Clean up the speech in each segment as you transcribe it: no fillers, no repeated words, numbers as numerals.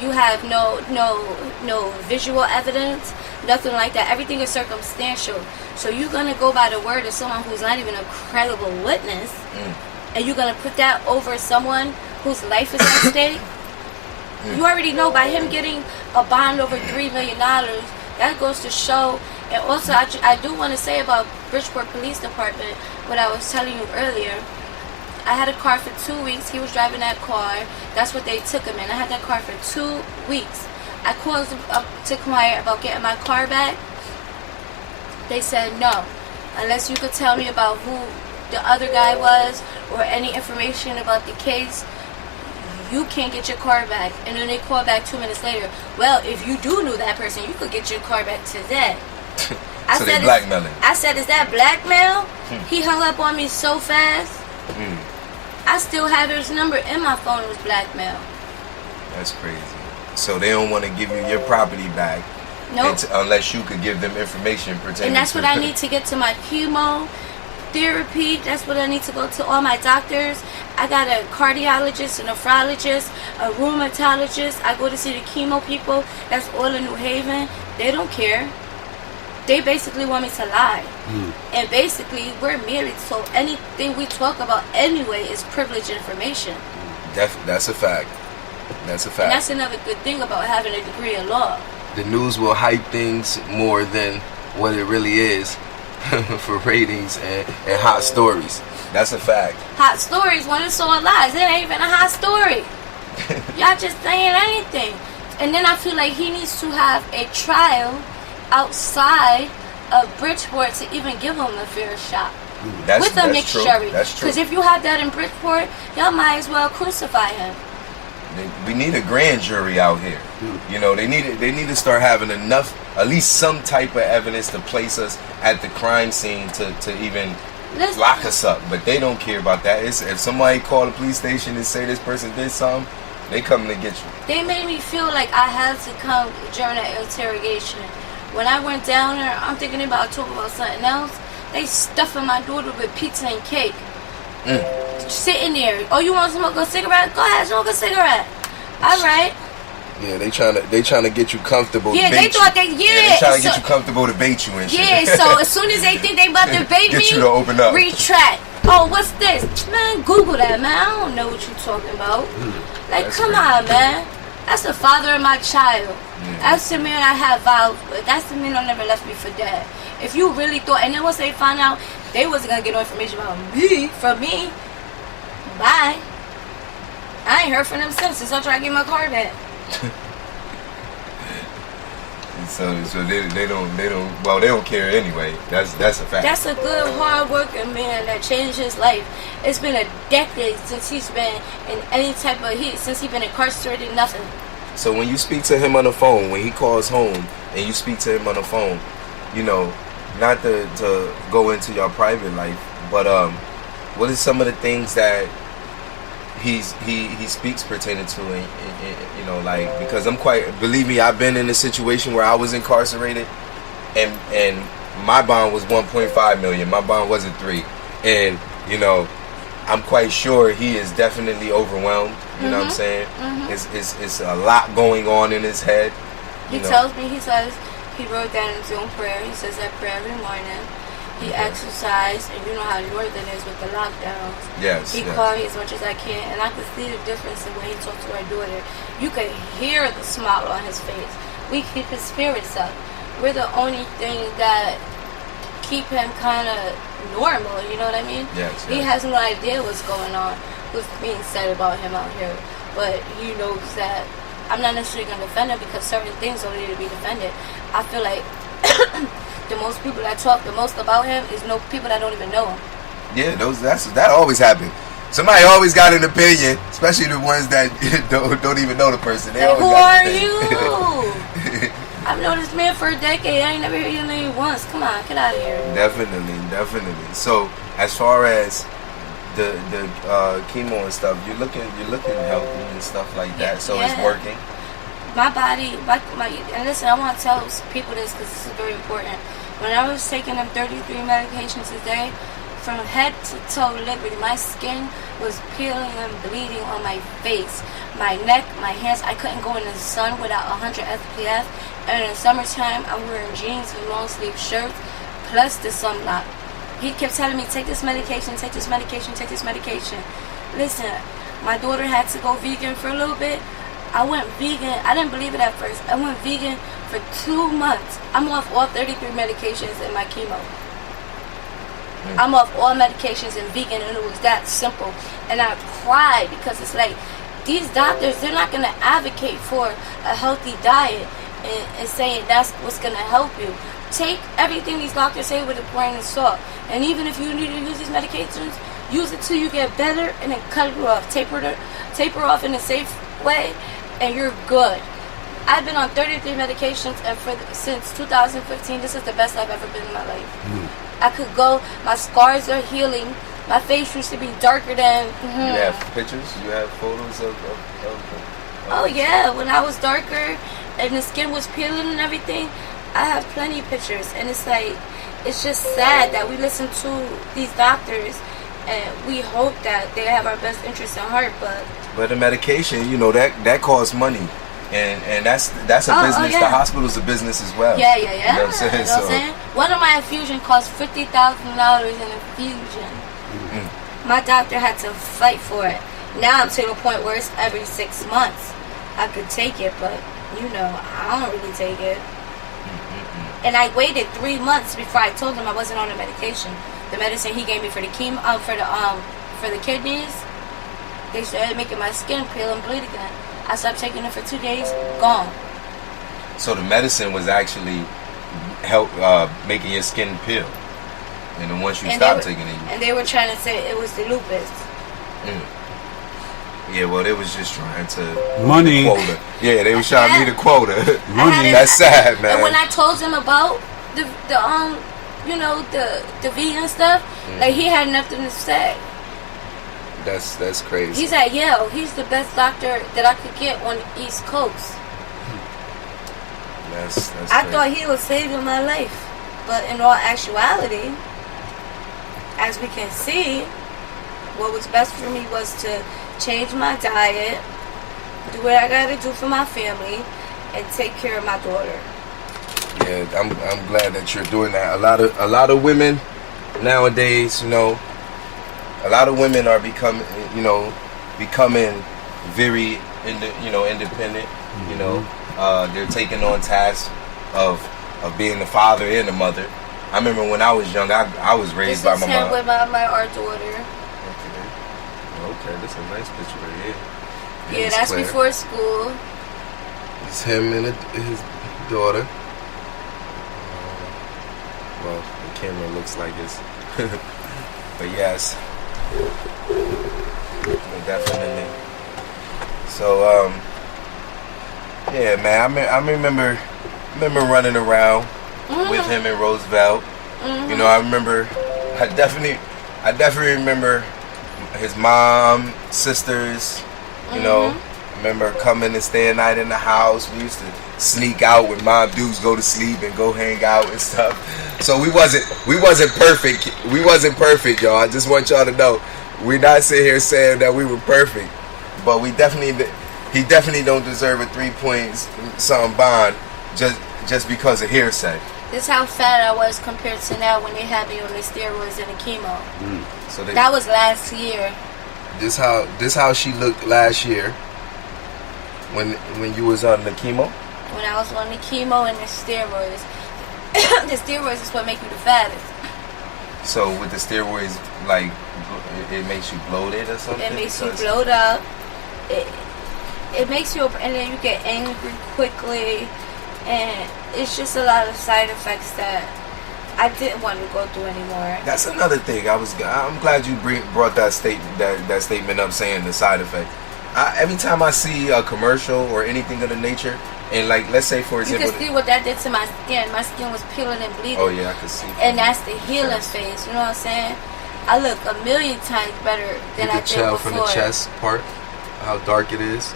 You have no visual evidence, nothing like that. Everything is circumstantial. So you're gonna go by the word of someone who's not even a credible witness, and you're gonna put that over someone whose life is at stake. You already know by him getting a bond over $3 million, that goes to show. And also, I do want to say about Bridgeport Police Department, what I was telling you earlier. I had a car for 2 weeks. He was driving that car. That's what they took him in. I had that car for 2 weeks. I called up to Khmer about getting my car back. They said no. Unless you could tell me about who the other guy was or any information about the case, you can't get your car back. And then they called back 2 minutes later. Well, if you do know that person, you could get your car back today. So they blackmailing. I said, is that blackmail? He hung up on me so fast. I still have his number in my phone. It was blackmail. That's crazy. So they don't want to give you your property back. Nope. Unless you could give them information pertaining. And that's what I need to get to my chemo therapy. That's what I need to go to all my doctors. I got a cardiologist, a nephrologist, a rheumatologist. I go to see the chemo people. That's all in New Haven. They don't care. They basically want me to lie. And basically, we're married, so anything we talk about anyway is privileged information. That's a fact. That's a fact. And that's another good thing about having a degree in law. The news will hype things more than what it really is for ratings and hot stories. That's a fact. Hot stories when it's all lies. It ain't even a hot story. Y'all just saying anything. And then I feel like he needs to have a trial outside of Bridgeport to even give him a fair shot. With a mixed jury. That's true. Because if you have that in Bridgeport, y'all might as well crucify him. We need a grand jury out here. You know, they need to start having enough, at least some type of evidence to place us at the crime scene to even lock us up. But they don't care about that. If somebody call the police station and say this person did something, they coming to get you. They made me feel like I had to come during that interrogation. When I went down there, I'm thinking about talking about something else. They stuffing my daughter with pizza and cake. Sitting there. Oh, you want to smoke a cigarette? Go ahead, smoke a cigarette. All right. Yeah, they trying to get you comfortable. Yeah, they thought they they trying to get you comfortable to bait you and shit. Yeah, so as soon as they think they about to bait me, get you to open up. Retract. Oh, what's this? Man, Google that, man. I don't know what you're talking about. Like, that's come on, man. That's the father of my child. That's the man I have vows with. That's the man who never left me for dead. If you really thought, and then once they found out they wasn't gonna get no information about me from me, bye. I ain't heard from them since I tried to get my car back. So they don't care anyway. That's a fact. That's a good, hard-working man that changed his life. It's been a decade since he's been in any type of heat, since he's been incarcerated, nothing. So when you speak to him on the phone, when he calls home, and you speak to him on the phone, you know, not to go into your private life, but what is some of the things that he speaks pertaining to, and you know, like, because believe me, I've been in a situation where I was incarcerated, and my bond was 1.5 million. My bond wasn't 3, and you know, I'm quite sure he is definitely overwhelmed. You know what I'm saying? It's a lot going on in his head. He tells me, he says he wrote down in his own prayer. He says that prayer every morning. He exercised, and you know how northern is with the lockdowns. Yes. He called me as much as I can, and I could see the difference in when he talked to our daughter. You could hear the smile on his face. We keep his spirits up. We're the only thing that keep him kind of normal. You know what I mean? Yes. He has no idea what's going on, what's being said about him out here, but he knows that I'm not necessarily going to defend him because certain things don't need to be defended. I feel like the most people that talk the most about him is people that don't even know him. Yeah, that always happens. Somebody always got an opinion, especially the ones that don't even know the person. They like, who are you? I've known this man for a decade. I ain't never heard your name once. Come on, get out of here. Definitely. So as far as the chemo and stuff, you're looking healthy and stuff like that. So it's working. My body, and listen, I want to tell people this because this is very important. When I was taking them 33 medications a day, from head to toe, literally, my skin was peeling and bleeding on my face, my neck, my hands. I couldn't go in the sun without 100 SPF. And in the summertime, I'm wearing jeans and long sleeve shirts, plus the sunblock. He kept telling me, take this medication, take this medication, take this medication. Listen, my daughter had to go vegan for a little bit. I went vegan. I didn't believe it at first. I went vegan for 2 months. I'm off all 33 medications in my chemo. I'm off all medications and vegan, and it was that simple. And I cried because it's like, these doctors, they're not going to advocate for a healthy diet and saying that's what's going to help you. Take everything these doctors say with a grain of salt. And even if you need to use these medications, use it till you get better and then cut it off. Taper off in a safe way, and you're good. I've been on 33 medications, and since 2015, this is the best I've ever been in my life. I could go, my scars are healing. My face used to be darker than... You have pictures? You have photos of Oh, yeah. When I was darker and the skin was peeling and everything, I have plenty of pictures. And it's like, it's just sad that we listen to these doctors and we hope that they have our best interests in heart, But the medication, you know, that costs money. And that's a business. Yeah. The hospital's a business as well. Yeah. You know what I'm saying? You know what I'm saying? One of my infusion cost $50,000 in infusion. My doctor had to fight for it. Now I'm to the point where it's every 6 months. I could take it, but you know, I don't really take it. And I waited 3 months before I told him I wasn't on the medication. The medicine he gave me for the chemo, for the kidneys, they started making my skin peel and bleed again. I stopped taking it for 2 days, gone. So the medicine was actually making your skin peel. And then once you stopped taking it... And they were trying to say it was the lupus. Yeah, well, they was just trying to... Money. Quota. Yeah, they was trying to meet a quota. Money. That's sad, man. And when I told him about the vegan stuff, like, he had nothing to say. That's crazy. He's at Yale. He's the best doctor that I could get on the East Coast. That's I crazy. thought he was saving my life. But in all actuality, as we can see, what was best for me was to change my diet, do what I gotta do for my family, and take care of my daughter. Yeah, I'm glad that you're doing that. A lot of women nowadays, you know, a lot of women are becoming very independent. You know, they're taking on tasks of being the father and the mother. I remember when I was young, I was raised by my mom. This is him with our daughter. Okay, this is a nice picture right here. Yeah, It's that's Claire. before school. It's him and his daughter. Well, the camera looks like it's... But yes. Definitely. So, yeah, man, I remember running around with him in Roosevelt. You know, I definitely remember his mom, sisters, you know. I remember coming and staying night in the house. We used to sneak out when mom dudes go to sleep and go hang out and stuff. So we wasn't perfect. We wasn't perfect, y'all. I just want y'all to know. We're not sitting here saying that we were perfect. But he definitely don't deserve a 3-point-something bond just because of hearsay. This is how fat I was compared to now when they had me on the steroids and the chemo. So that was last year. This how she looked last year when you was on the chemo? When I was on the chemo and the steroids. The steroids is what make you the fattest. So with the steroids, like, it makes you bloated or something? It makes you bloat up. It makes you, and then you get angry quickly, and it's just a lot of side effects that I didn't want to go through anymore. That's another thing. I'm glad you brought that statement up, saying the side effects. Every time I see a commercial or anything of the nature, and like, let's say for example, you can see what that did to my skin. My skin was peeling and bleeding. Oh yeah, I can see. And that's the healing phase. You know what I'm saying? I look a million times better than I did before. You can tell from the chest part how dark it is.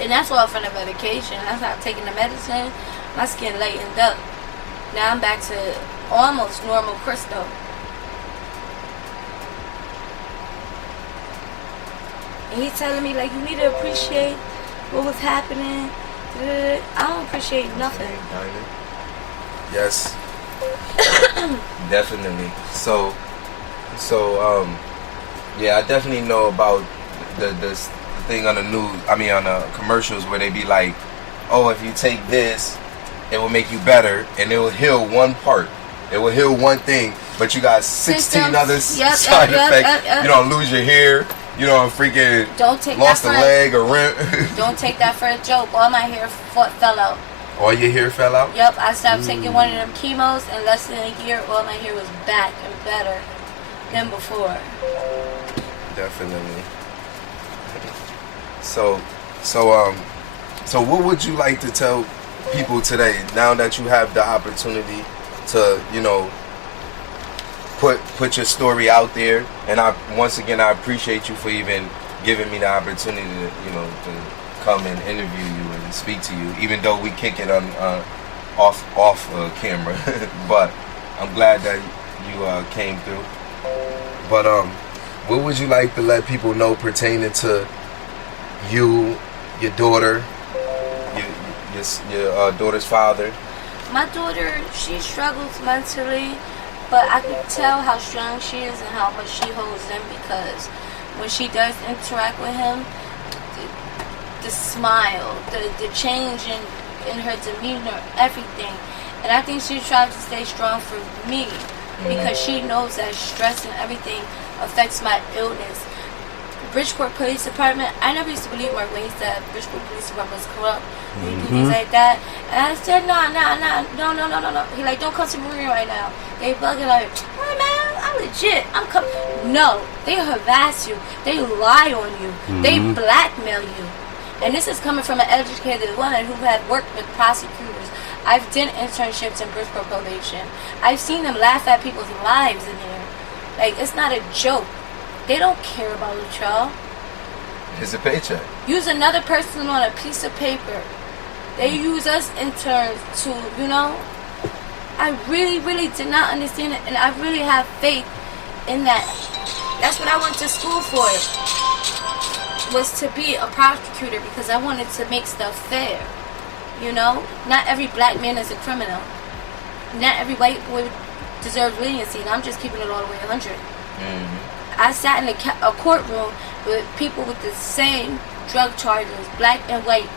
And that's all from the medication. That's how I'm taking the medicine. My skin lightened up. Now I'm back to almost normal Crystal. And he's telling me, like, you need to appreciate what was happening. I don't appreciate nothing. Yes. Definitely. So, yeah, I definitely know about the thing on the news, on the commercials where they be like, oh, if you take this, it will make you better, and it will heal one part. It will heal one thing, but you got 16 other side effects. You don't lose your hair. You don't freaking lost a leg or rent. Don't take that for a joke. All my hair fell out. All your hair fell out? Yep, I stopped taking one of them chemos, and less than a year, all my hair was back and better than before. Definitely. So what would you like to tell people today, now that you have the opportunity to, put your story out there? And once again, I appreciate you for even giving me the opportunity to, to come and interview you and speak to you, even though we kick it on off camera. But I'm glad that you came through. But what would you like to let people know pertaining to you, your daughter, your daughter's father? My daughter, she struggles mentally, but I can tell how strong she is and how much she holds him, because when she does interact with him, the smile, the change in her demeanor, everything. And I think she tries to stay strong for me, because she knows that stress and everything affects my illness. Bridgeport Police Department, I never used to believe Mark when he said Bridgeport Police Department was corrupt. He do things like that. And I said, no. He like, don't come to Marine right now. They bugging like, hey man, I'm legit. I'm coming. No, they harass you. They lie on you. They blackmail you. And this is coming from an educated woman who had worked with prosecutors. I've done internships in Bridgeport Probation. I've seen them laugh at people's lives in there. Like, it's not a joke. They don't care about y'all. It's a paycheck. Use another person on a piece of paper. They use us interns to, I really, really did not understand it, and I really have faith in that. That's what I went to school for, was to be a prosecutor, because I wanted to make stuff fair. Not every black man is a criminal. Not every white boy deserves leniency, and I'm just keeping it all the way 100. I sat in a courtroom with people with the same drug charges, black and white.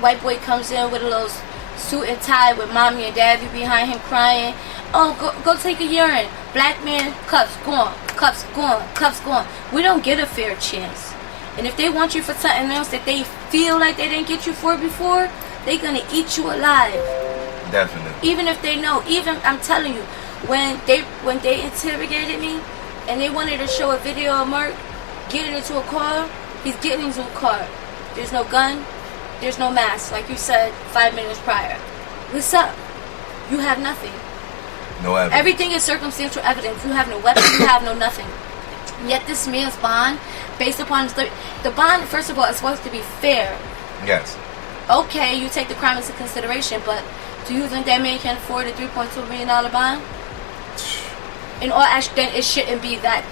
White boy comes in with a little suit and tie with mommy and daddy behind him crying. Oh, go take a urine. Black man, cuffs gone, cuffs gone, cuffs gone. We don't get a fair chance. And if they want you for something else that they feel like they didn't get you for before, they're going to eat you alive. Definitely. Even if they know, I'm telling you, when they interrogated me, and they wanted to show a video of Mark getting into a car, he's getting into a car. There's no gun, there's no mask, like you said 5 minutes prior. What's up? You have nothing. No evidence. Everything is circumstantial evidence. You have no weapon, you have no nothing. Yet this man's bond, based upon the bond, first of all, is supposed to be fair. Yes. Okay, you take the crime into consideration, but do you think that man can afford a $3.2 million bond? In all actually, then it shouldn't be that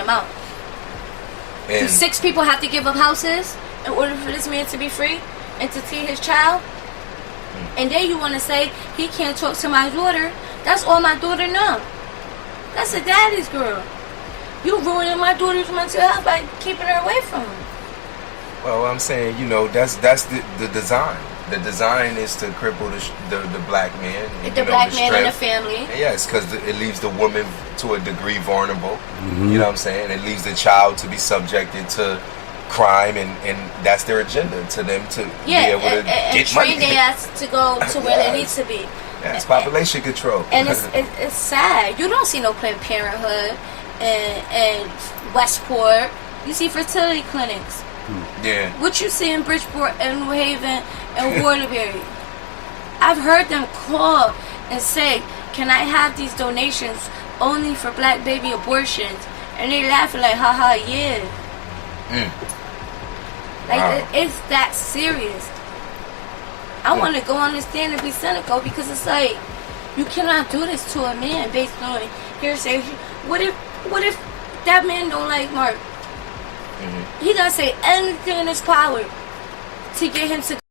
amount. And do 6 people have to give up houses in order for this man to be free and to see his child? And then you want to say he can't talk to my daughter? That's all my daughter knows. That's a daddy's girl. You ruining my daughter's mental health by keeping her away from him. Well, I'm saying, that's the design. The design is to cripple the black man. The black man and the family. Yes, because it leaves the woman to a degree vulnerable. You know what I'm saying? It leaves the child to be subjected to crime, and that's their agenda, to them to be able to get money. And train their ass to go to where they need to be. That's population control. And it's sad. You don't see no Planned Parenthood and Westport. You see fertility clinics. Yeah. What you see in Bridgeport and New Haven and Waterbury. I've heard them call and say, can I have these donations only for black baby abortions? And they laughing like, haha, yeah. Like, it's that serious. I want to go on the stand and be cynical, because it's like, you cannot do this to a man based on hearsay. What if that man don't like Mark? Mm-hmm. He gonna say anything in his power to get him to